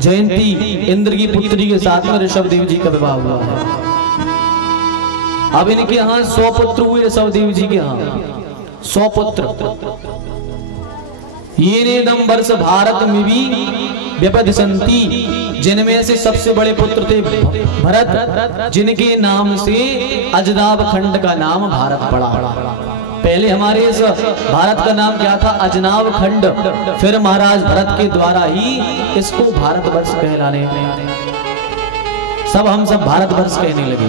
जयंती इंद्र की पुत्री के साथ में ऋषभ देव जी का विवाह हुआ है। अब इनके यहाँ 100 पुत्र हुए ऋषभ देव जी के यहाँ 100 पुत्र। ये नेदम वर्ष भारत में भी व्यपदिशंति, जिनमें से सबसे बड़े पुत्र थे भरत, जिनके नाम से अजनाब खंड का नाम भारत पड़ा। पहले हमारे इस भारत का नाम क्या था? अजनाब खंड। फिर महाराज भरत के द्वारा ही इसको भारतवर्ष कहलाने, हम सब भारतवर्ष कहने लगे।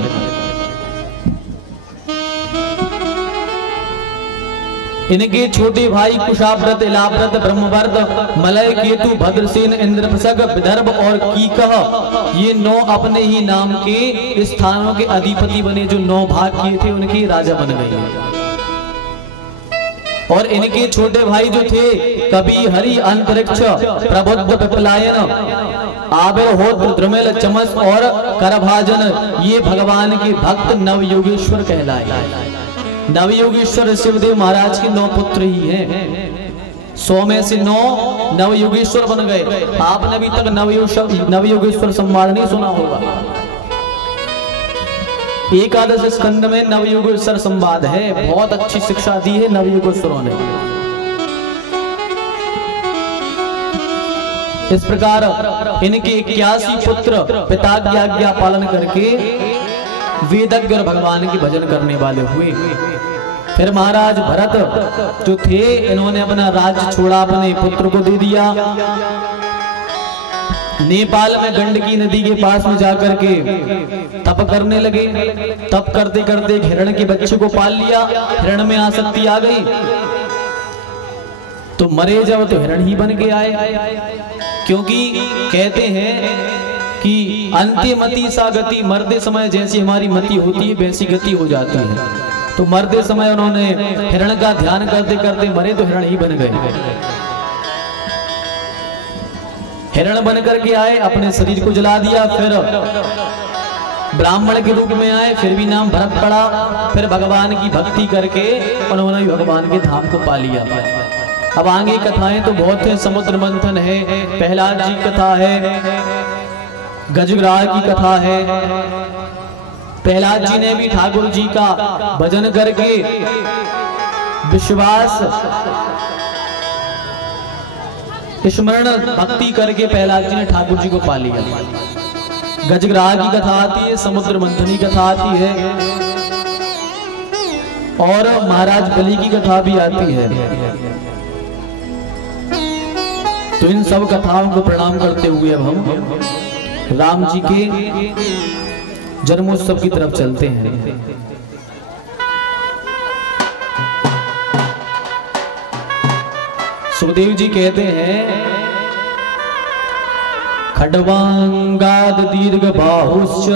इनके छोटे भाई कुशाव्रत, इलाव्रत, ब्रह्मवर्त, मलय, केतु, भद्रसेन, इंद्रप्रसग, विदर्भ और कीकह, ये 9 अपने ही नाम के स्थानों के अधिपति बने। जो 9 भाग किए थे उनके राजा बन गए। और इनके छोटे भाई जो थे कवि, हरि, अंतरिक्ष, प्रबुद्ध, पिपलायन, आविर्होत्र, द्रुमिल, चमस और करभाजन, ये भगवान के भक्त नवयोगेश्वर कहलाए। नवयोगेश्वर शिवदेव महाराज के 9 पुत्र ही हैं। 100 में से 9 नवयोगेश्वर बन गए। आपने अभी तक नवयोगेश्वर संवाद नहीं सुना होगा। एकादश स्कंद में नवयोगेश्वर संवाद है। बहुत अच्छी शिक्षा दी है नवयोगेश्वरों ने। इस प्रकार इनके 81 पुत्र पिता की आज्ञा पालन करके वेदज्ञ और भगवान की भजन करने वाले हुए। फिर महाराज भरत जो थे, इन्होंने अपना राज्य छोड़ा, अपने पुत्र को दे दिया। नेपाल में गंडकी नदी के पास में जाकर के तप करने लगे। तप करते करते हिरण के बच्चे को पाल लिया। हिरण में आसक्ति आ गई तो मरे जब तो हिरण ही बन के आए। क्योंकि कहते हैं कि अंत्यमति सा गति, मरते समय जैसी हमारी मति होती है वैसी गति हो जाती है। तो मरते समय उन्होंने हिरण का ध्यान करते करते मरे तो हिरण ही बन गए। हिरण बन करके आए, अपने शरीर को जला दिया। फिर ब्राह्मण के रूप में आए, फिर भी नाम भरत पड़ा। फिर भगवान की भक्ति करके उन्होंने भगवान के धाम को पा लिया। अब आगे कथाएं तो बहुत है। समुद्र मंथन है, प्रहलाद जी कथा है, गजराज की कथा है। प्रहलाद जी ने भी ठाकुर जी का भजन करके विश्वास स्मरण भक्ति करके प्रहलाद जी ने ठाकुर जी को पा लिया। गजराज की कथा आती है, समुद्र मंथनी कथा आती है और महाराज बलि की कथा भी आती है। तो इन सब कथाओं को प्रणाम करते हुए अब हम राम जी के जन्मोत्सव की तरफ चलते हैं। सुखदेव जी कहते हैं, खड्वांगाद दीर्घ बाहुश्च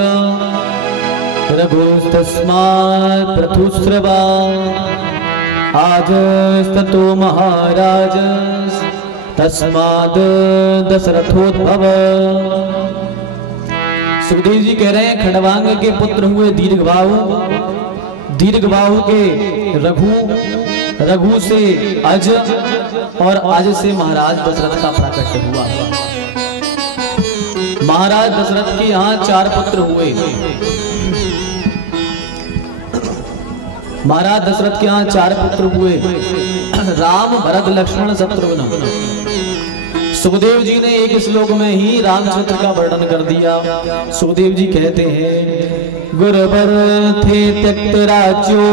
रघुस्तस्मात् प्रथुस्रवा आजस्ततो महाराज तस्माद् दशरथोद्भव। सुखदेव जी कह रहे हैं, खड्वांग के पुत्र हुए दीर्घबाहु, दीर्घबाहु के रघु से अज और अज से महाराज दशरथ का प्राकट्य हुआ। महाराज दशरथ के यहाँ 4 पुत्र हुए। महाराज दशरथ के यहाँ 4 पुत्र हुए, राम, भरत, लक्ष्मण, शत्रुघ्न। सुखदेव जी ने एक श्लोक में ही रामचंद्र का वर्णन कर दिया। सुखदेव जी कहते हैं, गुरुवर थे त्यक्त राज्यो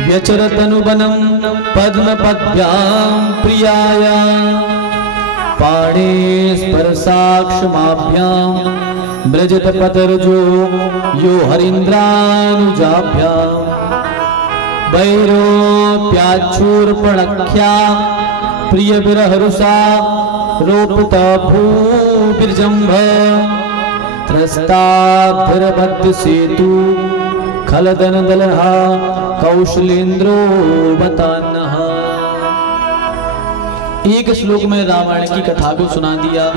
व्यचरत अनुबनम पद्म पद्भ्याम प्रियाया पाणे स्पर्शाक्षमाभ्याम ब्रजत पतर्जो यो हरीन्द्रानुजाभ्याम वैरोप्याच्छूर्पणख्या प्रिय विरहरुषा रोपिता भूबिर्जम्भ त्रस्ताभिर्बद्ध सेतु खलदन दलहा कौशलेन्द्रो बतान्नः। एक श्लोक में रामायण की कथा को सुना दिया।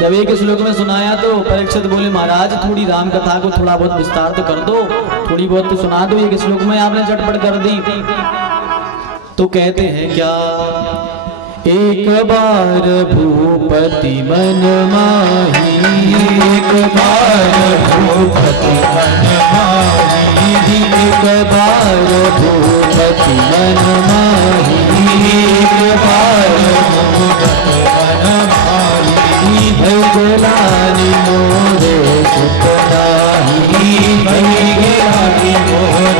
जब एक श्लोक में सुनाया तो परीक्षित बोले, महाराज थोड़ी राम कथा को थोड़ा बहुत विस्तार तो कर दो, थोड़ी बहुत तो सुना दो, एक श्लोक में आपने झटपट कर दी। तो कहते हैं क्या, एक बार भूपति मन माही, एक बार भूपति मन माही, एक बार भूपति मन माही, एक बार भूपति मन माही। भगलानी मोरे सुतनाही, भगलानी मोरे,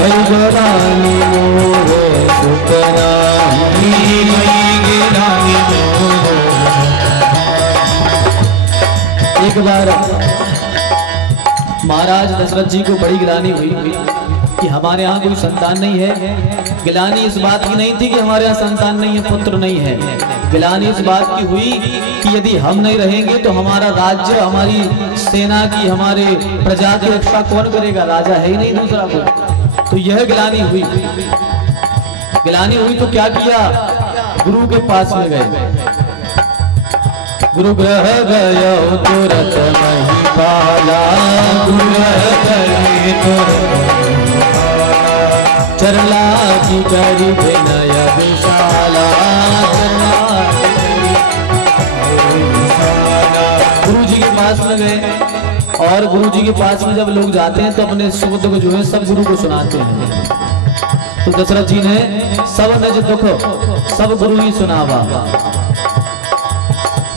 भगलानी मोरे सुतनाही, भगलानी मोरे। एक बार महाराज दशरथ जी को बड़ी गिलानी हुई कि हमारे यहाँ कोई संतान नहीं है। गिलानी इस बात की नहीं थी कि हमारे यहाँ संतान नहीं है, पुत्र नहीं है। गिलानी इस बात की हुई कि यदि हम नहीं रहेंगे तो हमारा राज्य, हमारी सेना की, हमारे प्रजा की रक्षा कौन करेगा? राजा है ही नहीं दूसरा कोई। तो यह गिलानी हुई। गिलानी हुई तो क्या किया? गुरु के पास में गए। गुरु ग्रह गयो तुरत महिपाला, गुरु गए तुरत चरला की करी विनय विशाला, गुरु जी के पास में गए। और गुरु जी के पास में जब लोग जाते हैं तो अपने सुख दुख जो है सब गुरु को सुनाते हैं। तो दशरथ जी ने सब निज दुख सब गुरु ही सुनावा।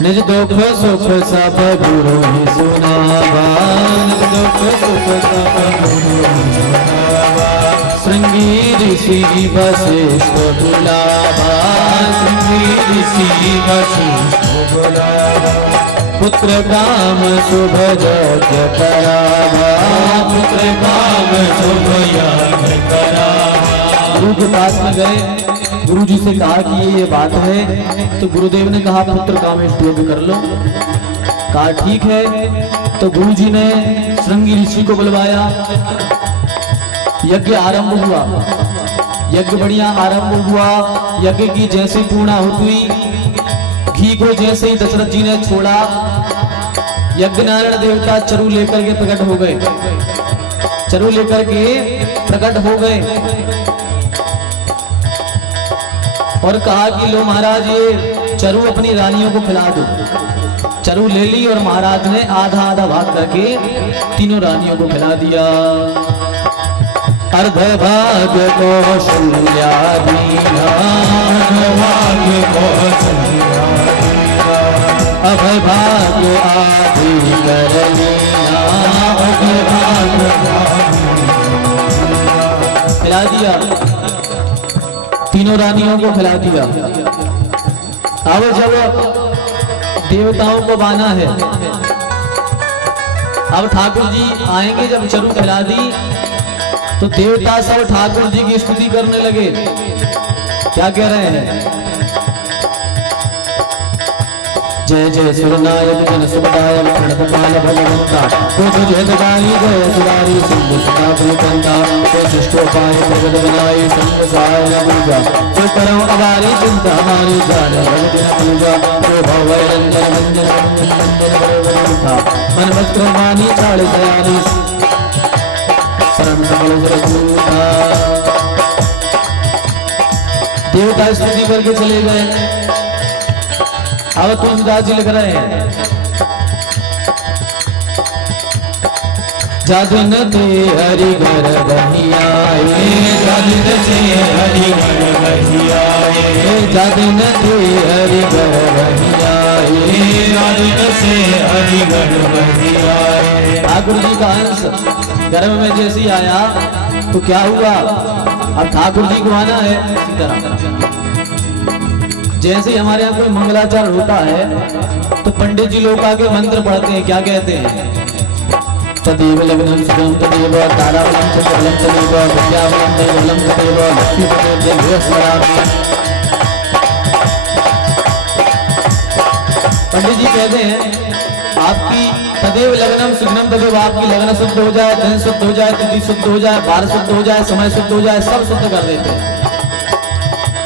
निज दुख सुख सब गुरु ही सुनावा, निज दुख सुख सब गुरु ही सुनावा। श्रृंगी ऋषि वशिष्ठ बुलावा, श्रृंगी ऋषि वशिष्ठ बुलावा। पुत्र काम शुभ यज्ञ करावा, पुत्र काम शुभ यज्ञ करावा। गुरु के पास में गए। गुरु जी से कहा कि ये बात है। तो गुरुदेव ने कहा पुत्र कामेश यज्ञ कर लो। कहा ठीक है। तो गुरु जी ने श्रृंगी ऋषि को बुलवाया। यज्ञ आरंभ हुआ। यज्ञ बढ़िया आरंभ हुआ। यज्ञ की जैसे पूर्णाहुति हुई, घी को जैसे ही दशरथ जी ने छोड़ा, यज्ञ नारायण देवता चरु लेकर के प्रकट हो गए। चरु लेकर के प्रकट हो गए और कहा कि लो महाराज, ये चरु अपनी रानियों को खिला दो। चरु ले ली और महाराज ने आधा आधा भाग करके तीनों रानियों को खिला दिया। अर्ध भाग कौशल्या दीना, भाग कौशल्या अभभाग आदि कर लीना, अभभाग खिला दिया। तीनों रानियों को खिला दिया। अब जब देवताओं को बाना है, अब ठाकुर जी आएंगे। जब चरु खिला दी तो देवता सब ठाकुर जी की स्तुति करने लगे। क्या कह रहे हैं? जय जय सुरनायक जन सुखदायक प्रणतपाल भगवंता, तो तुझे दगारी जय सुरारी सिंधु सुता भूपंता, तो शिष्टोपाय प्रगट बनाई संग सहाय पूजा, तो करो अबारी चिंता हमारी जान भगतिन पूजा, तो भव रंजन मंजन मंजन मंजन भगवंता, मन वस्त्र मानी चाल दयाली शरण सकल सुरपूता। देवता स्तुति करके चले गए। अब तुलसीदास जी लिख रहे हैं, जादन ते हरि घर बही आए, जादन ते हरि घर बही आए, जादन ते हरि घर बही आए, जादन से हरि घर बही आए। ठाकुर जी का अंश गर्भ में जैसे ही आया तो क्या हुआ? अब ठाकुर जी को आना है। इसी तरह जैसे ही हमारे यहाँ कोई मंगलाचार होता है तो पंडित जी लोग आके मंत्र पढ़ते हैं। क्या कहते हैं? तदेव लग्नम सुगम तदेव ताराबलम चंद्रबलम तदेव विद्याबलम देवबलम तदेव लक्ष्मीपते देवस्वरामि। पंडित जी कहते हैं आपकी तदेव लग्नम सुगनम तदेव, आपकी लग्न शुद्ध हो जाए, धन शुद्ध हो जाए, तिथि शुद्ध हो जाए, बार शुद्ध हो जाए, समय शुद्ध हो जाए, सब शुद्ध कर देते हैं।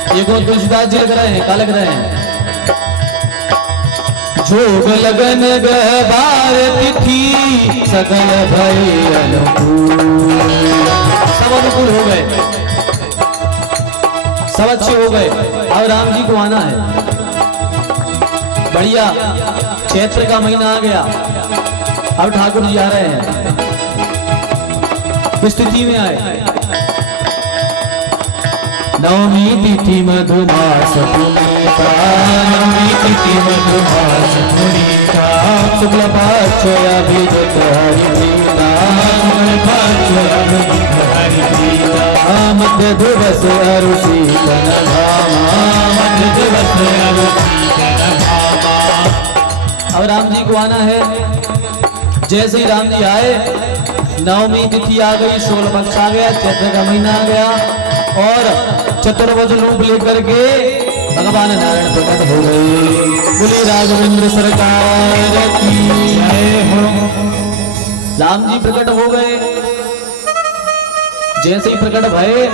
ये को तुलसीदास जी लग रहे हैं। क्या लग रहे हैं? जोग लगन गहबार तिथि सकल भई अनुकूल, सब अनुकूल हो गए, सब अच्छे हो गए। अब राम जी को आना है, बढ़िया चैत्र का महीना आ गया। अब ठाकुर जी आ रहे हैं, किस स्थिति में आए? नवमी तिथि मधुमास पुनीता, नवमी तिथि मधुमास पुनीता, शुक्ल पक्ष अभिजित हरिप्रीता, शुक्ल पक्ष अभिजित हरिप्रीता, मध्य दिवस अरुषि कनभामा, मध्य दिवस अरुषि कनभामा। अब राम जी को आना है। जैसे ही राम जी आए, नवमी तिथि आ गई, शुक्ल पक्ष आ गया, चैत्र का महीना आ गया और चतुर्भुज रूप लेकर के भगवान नारायण प्रकट हो गए। बोले राघवेंद्र सरकार की जय हो। राम जी प्रकट हो गए। जैसे ही प्रकट भय,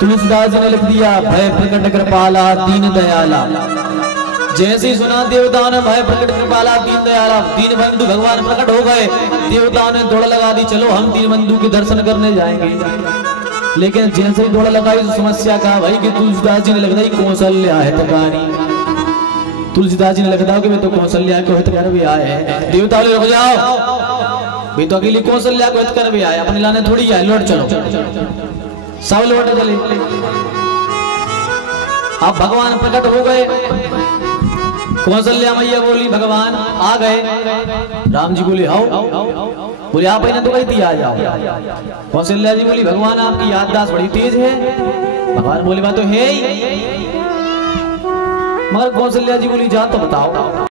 तुलसीदास जी ने लिख दिया, भय प्रकट कृपाला दीन दयाला। जैसे ही सुना देवताओं ने भय प्रकट कृपाला दीन दयाला, दीन बंधु भगवान प्रकट हो गए। देवताओं ने दौड़ लगा दी, चलो हम दीन बंधु के दर्शन करने जाएंगे। लेकिन जैसे ही दौड़ लगाई तो समस्या कहा भाई कि तुलसीदास जी ने लग दी कौशल्या है तकानी। तुलसीदास जी ने लग कि मैं तो कौशल्या को हित कर भी आए हैं। देवता बोले रुक जाओ, भी तो अकेली कौशल्या को हित कर भी आए, अपने लाने थोड़ी आए, लौट चलो। सब लौट चले। अब भगवान प्रकट हो गए। कौशल्या मैया बोली भगवान आ गए। राम जी बोले आओ। बोले आप इन्हें तो कही थी आ जाओ। कौशल्या जी बोली भगवान आपकी याददाश्त बड़ी तेज है। भगवान बोले बात तो है ही, मगर कौशल्या जी बोली जा तो बताओ।